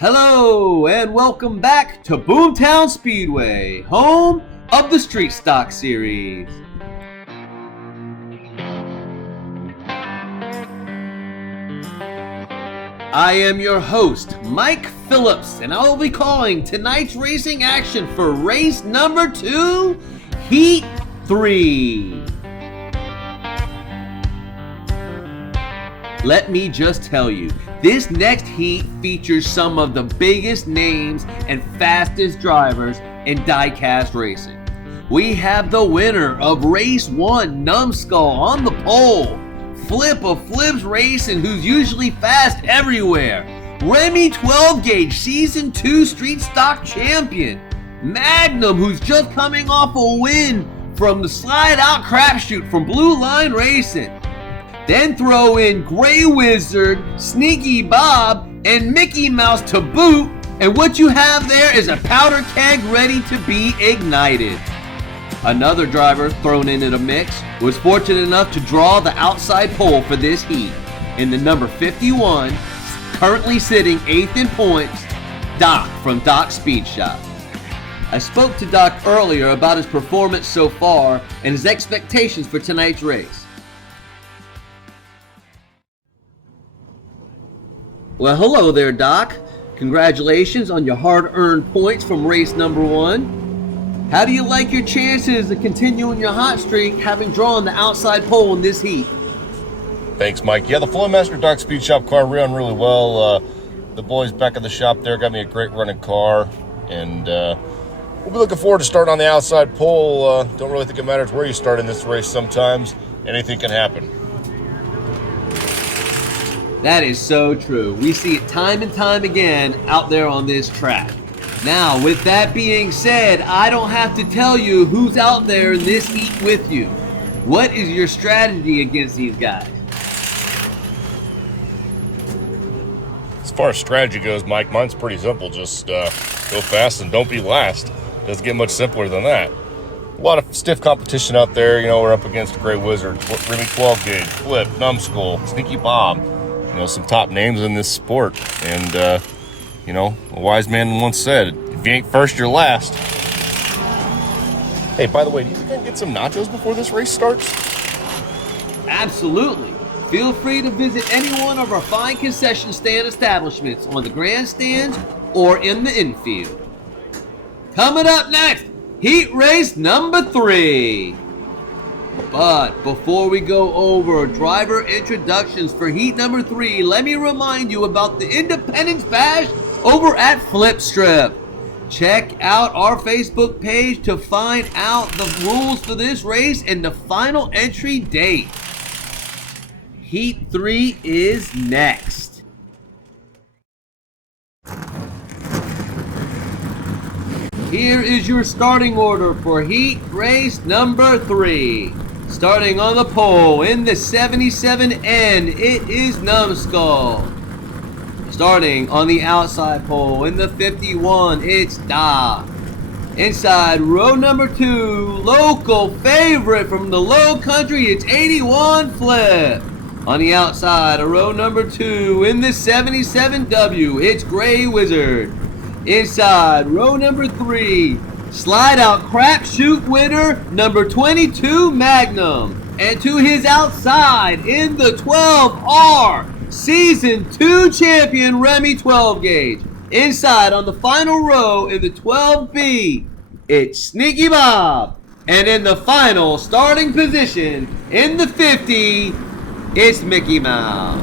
Hello and welcome back to Boomtown Speedway, home of the Street Stock Series. I am your host, Mike Phillips, and I will be calling tonight's racing action for race number 2, Heat 3. Let me just tell you, this next heat features some of the biggest names and fastest drivers in Diecast racing. We have the winner of race 1, Numbskull, on the pole. Flip of Flips Racing, who's usually fast everywhere. Remy 12 Gauge Season 2 Street Stock Champion. Magnum, who's just coming off a win from the Slide Out Crapshoot from Blue Line Racing. Then throw in Gray Wizard, Sneaky Bob, and Mickey Mouse to boot, and what you have there is a powder keg ready to be ignited. Another driver thrown into the mix was fortunate enough to draw the outside pole for this heat. In the number 51, currently sitting 8th in points, Doc from Doc's Speed Shop. I spoke to Doc earlier about his performance so far and his expectations for tonight's race. Well, hello there, Doc. Congratulations on your hard-earned points from race number 1. How do you like your chances of continuing your hot streak, having drawn the outside pole in this heat? Thanks, Mike. Yeah, the Flowmaster Doc Speed Shop car ran really well. The boys back at the shop there got me a great running car, and we'll be looking forward to starting on the outside pole. Don't really think it matters where you start in this race sometimes. Anything can happen. That is so true. We see it time and time again out there on this track. Now, with that being said, I don't have to tell you who's out there in this heat with you. What is your strategy against these guys? As far as strategy goes, Mike, mine's pretty simple. Just go fast and don't be last. Doesn't get much simpler than that. A lot of stiff competition out there. You know, we're up against Gray Wizard, Remy 12 Gauge, Flip, Numbskull, Sneaky Bob. You know, some top names in this sport. And, you know, a wise man once said, if you ain't first, you're last. Hey, by the way, do you think I can get some nachos before this race starts? Absolutely. Feel free to visit any one of our fine concession stand establishments on the grandstands or in the infield. Coming up next, heat race number 3. But before we go over driver introductions for heat number 3, let me remind you about the Independence Bash over at Flipstrip. Check out our Facebook page to find out the rules for this race and the final entry date. Heat 3 is next. Here is your starting order for heat race number 3. Starting on the pole in the 77N, it is Numbskull. Starting on the outside pole in the 51, it's Doc. Inside row number 2, local favorite from the low country, it's 81 Flip. On the outside of row number 2 in the 77W, it's Gray Wizard. Inside row number 3, Slide Out Crapshoot winner number 22 Magnum. And to his outside in the 12R, Season 2 champion Remy 12 Gauge. Inside on the final row in the 12B, it's Sneaky Bob. And in the final starting position in the 50, it's Mickey Mouse.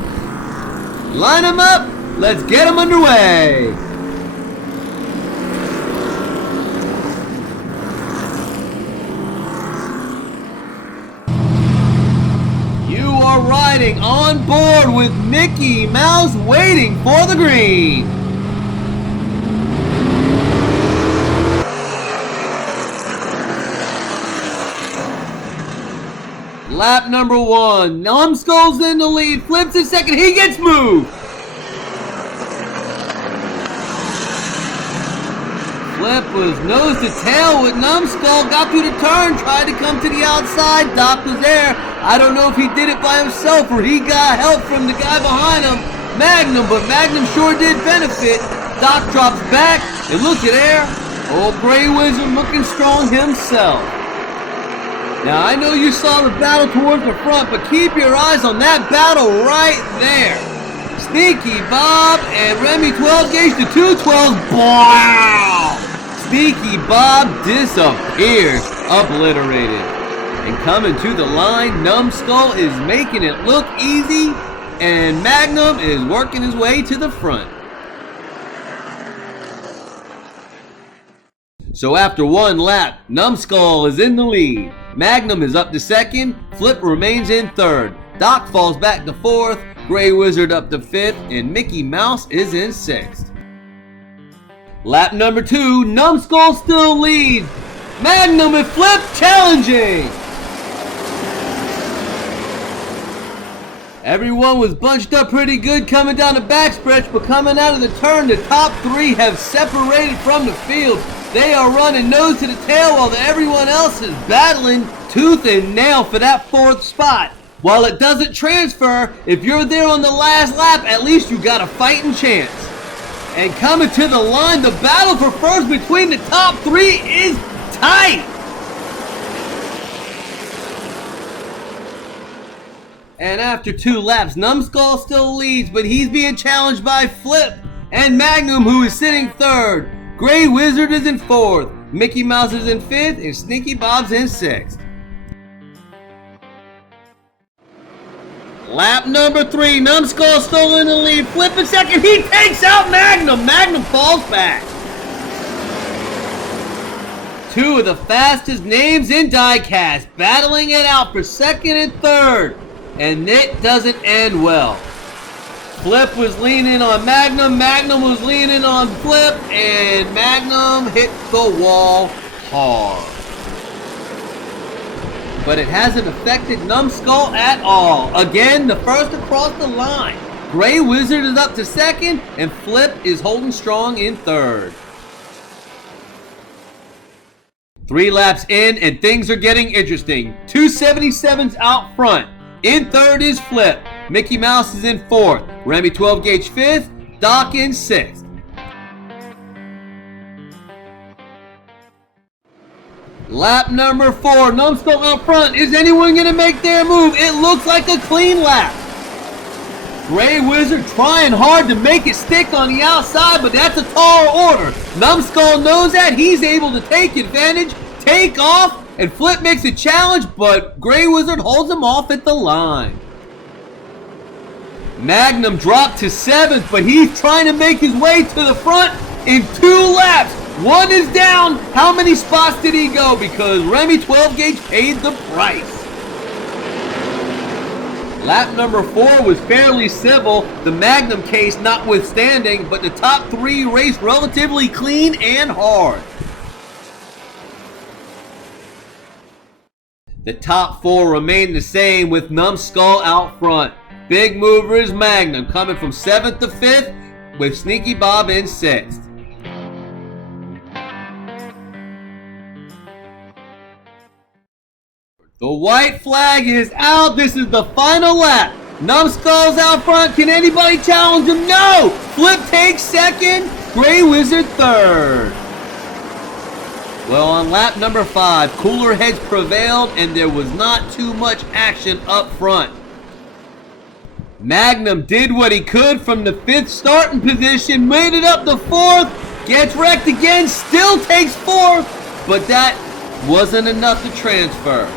Line them up, let's get them underway. Riding on board with Mickey Mouse waiting for the green. Lap number 1, Numbskull's in the lead, Flips in second, he gets moved. Flip was nose to tail with Numbskull, got through the turn, tried to come to the outside, Doc was there. I don't know if he did it by himself or he got help from the guy behind him, Magnum, but Magnum sure did benefit. Doc drops back, and looky there, old Gray Wizard looking strong himself. Now I know you saw the battle towards the front, but keep your eyes on that battle right there. Sneaky Bob and Remy 12 gauge to 212. Wow! Sneaky Bob disappears, obliterated. And coming to the line, Numbskull is making it look easy, and Magnum is working his way to the front. So after one lap, Numbskull is in the lead. Magnum is up to second, Flip remains in third, Doc falls back to fourth, Gray Wizard up to fifth, and Mickey Mouse is in sixth. Lap number 2, Numbskull still leads. Magnum and Flip challenging. Everyone was bunched up pretty good coming down the backstretch, but coming out of the turn, the top 3 have separated from the field. They are running nose to the tail while everyone else is battling tooth and nail for that 4th spot. While it doesn't transfer, if you're there on the last lap, at least you got a fighting chance. And coming to the line, the battle for first between the top 3 is tight. And after 2 laps, Numbskull still leads, but he's being challenged by Flip and Magnum, who is sitting third. Gray Wizard is in fourth, Mickey Mouse is in fifth, and Sneaky Bob's in sixth. Lap number 3, Numbskull still in the lead, Flip in second, he takes out Magnum. Magnum falls back. 2 of the fastest names in Diecast battling it out for second and third, and it doesn't end well. Flip was leaning on Magnum, Magnum was leaning on Flip, and Magnum hit the wall hard. But it hasn't affected Numbskull at all. Again, the first across the line. Gray Wizard is up to second, and Flip is holding strong in third. 3 laps in, and things are getting interesting. 277's out front. In third is Flip. Mickey Mouse is in fourth. Remy 12 gauge fifth. Doc in sixth. Lap number 4. Numbskull out front. Is anyone going to make their move? It looks like a clean lap. Gray Wizard trying hard to make it stick on the outside, but that's a tall order. Numbskull knows that. He's able to take advantage, take off, and Flip makes a challenge, but Gray Wizard holds him off at the line. Magnum dropped to 7th, but he's trying to make his way to the front in 2 laps. 1 is down. How many spots did he go? Because Remy 12 gauge paid the price. Lap number 4 was fairly civil, the Magnum case notwithstanding, but the top 3 raced relatively clean and hard. The top 4 remain the same with Numbskull out front. Big mover is Magnum, coming from 7th to 5th, with Sneaky Bob in 6th. The white flag is out. This is the final lap. Numbskull's out front. Can anybody challenge him? No! Flip takes second. Gray Wizard third. Well, on lap number 5, cooler heads prevailed and there was not too much action up front. Magnum did what he could from the 5th starting position, made it up to 4th, gets wrecked again, still takes 4th, but that wasn't enough to transfer.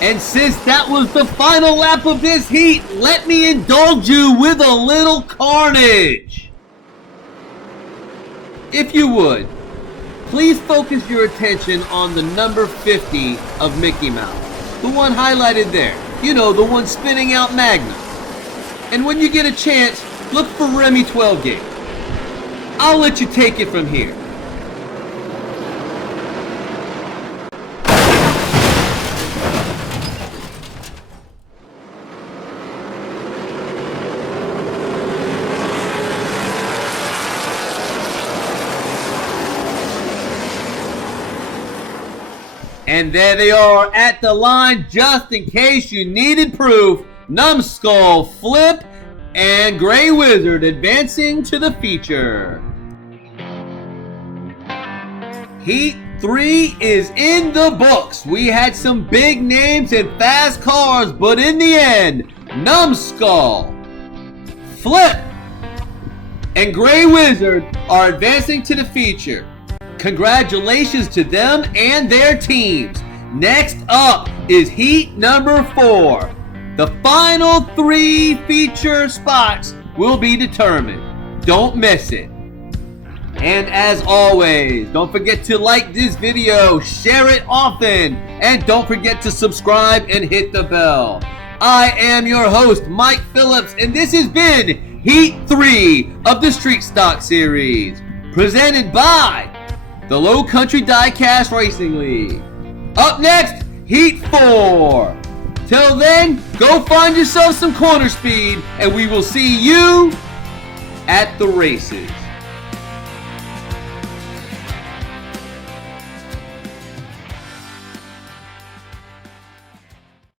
And since that was the final lap of this heat, let me indulge you with a little carnage. If you would, please focus your attention on the number 50 of Mickey Mouse. The one highlighted there. You know, the one spinning out Magnum. And when you get a chance, look for Remy 12 gauge. I'll let you take it from here. And there they are at the line, just in case you needed proof. Numbskull, Flip, and Gray Wizard advancing to the feature. Heat 3 is in the books. We had some big names and fast cars, but in the end, Numbskull, Flip, and Gray Wizard are advancing to the feature. Congratulations to them and their teams. Next up is Heat number 4. The final 3 feature spots will be determined. Don't miss it. And as always, don't forget to like this video, share it often, and don't forget to subscribe and hit the bell. I am your host, Mike Phillips, and this has been Heat 3 of the Street Stock Series, presented by the Low Country Diecast Racing League. Up next, Heat 4. Till then, go find yourself some corner speed, and we will see you at the races.